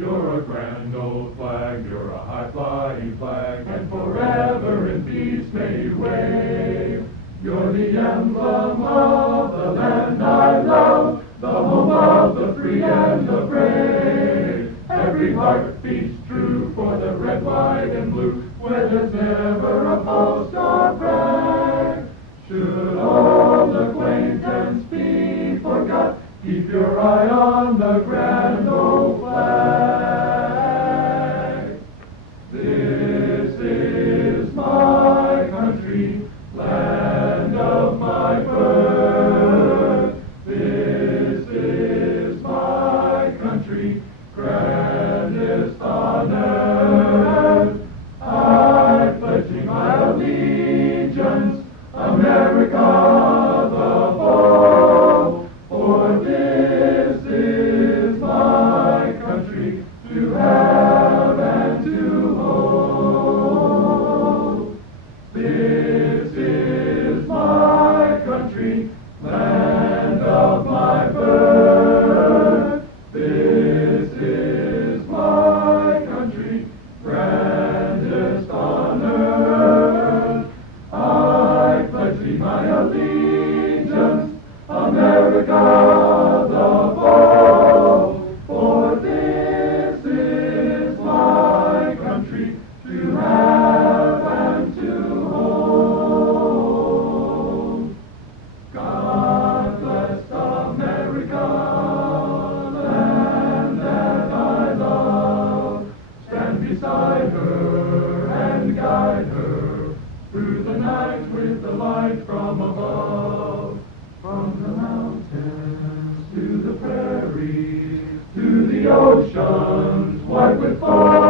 You're a grand old flag, you're a high-flying flag, and forever in peace may you wave. You're the emblem of the land I love, the home of the free and the brave. Every heart beats true for the red, white, and blue, where there's never a boast or brag. Should old acquaintance be forgot, keep your eye on the grand old flag. This is my country, land of my birth. This is my country, grandest on earth. I pledge thee my allegiance, America the whole, for this is my country, to have and to hold. This is my country, land of my birth. This is my country, grandest on earth. I pledge thee my allegiance, America the whole, for this is my country, to have and to hold. God bless America, land that I love. Stand beside her and guide her through the night with the light from above. From the mountains to the prairies, to the oceans white with foam.